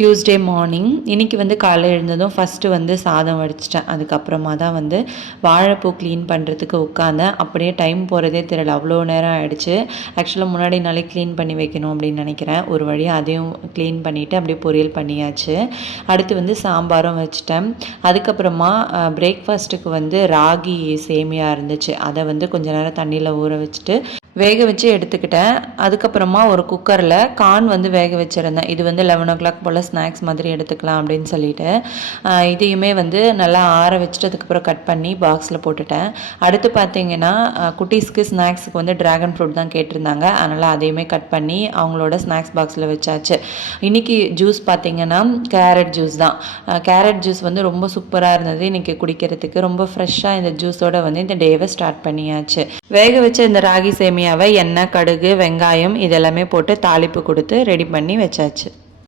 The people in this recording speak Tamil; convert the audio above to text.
டியூஸ்டே மார்னிங் இன்றைக்கி வந்து காலைல எழுந்ததும் ஃபஸ்ட்டு வந்து சாதம் வடிச்சிட்டேன். அதுக்கப்புறமா தான் வந்து வாழைப்பூ க்ளீன் பண்ணுறதுக்கு உட்காந்தேன். அப்படியே டைம் போகிறதே தெரியல, அவ்வளோ நேரம் ஆகிடுச்சு. ஆக்சுவலாக முன்னாடி நாளே க்ளீன் பண்ணி வைக்கணும் அப்படின்னு நினைக்கிறேன். ஒரு வழியாக அதையும் க்ளீன் பண்ணிவிட்டு அப்படியே பொரியல் பண்ணியாச்சு. அடுத்து வந்து சாம்பாரும் வச்சுட்டேன். அதுக்கப்புறமா பிரேக்ஃபாஸ்ட்டுக்கு வந்து ராகி சேமியா இருந்துச்சு. அதை வந்து கொஞ்ச நேரம் தண்ணியில் ஊற வச்சுட்டு வேக வச்சு எடுத்துக்கிட்டேன். அதுக்கப்புறமா ஒரு குக்கரில் கார்ன் வந்து வேக வச்சுருந்தேன். இது வந்து 11 o'clock போல் ஸ்நாக்ஸ் மாதிரி எடுத்துக்கலாம் அப்படின்னு சொல்லிட்டு இதையுமே வந்து நல்லா ஆற வச்சுட்டு அதுக்கப்புறம் கட் பண்ணி பாக்ஸில் போட்டுட்டேன். அடுத்து பார்த்திங்கன்னா குட்டீஸ்க்கு ஸ்நாக்ஸுக்கு வந்து ட்ராகன் ஃப்ரூட் தான் கேட்டிருந்தாங்க. அதனால் அதையுமே கட் பண்ணி அவங்களோட ஸ்நாக்ஸ் பாக்ஸில் வச்சாச்சு. இன்றைக்கி ஜூஸ் பார்த்திங்கன்னா கேரட் ஜூஸ் தான். கேரட் ஜூஸ் வந்து ரொம்ப சூப்பராக இருந்தது இன்றைக்கி குடிக்கிறதுக்கு. ரொம்ப ஃப்ரெஷ்ஷாக இந்த ஜூஸோடு வந்து இந்த டேவை ஸ்டார்ட் பண்ணியாச்சு. வேக வச்ச இந்த ராகி சேமியாவை எண்ணெய், கடுகு, வெங்காயம் இதெல்லாமே போட்டு தாளிப்பு கொடுத்து ரெடி பண்ணி வச்சாச்சு.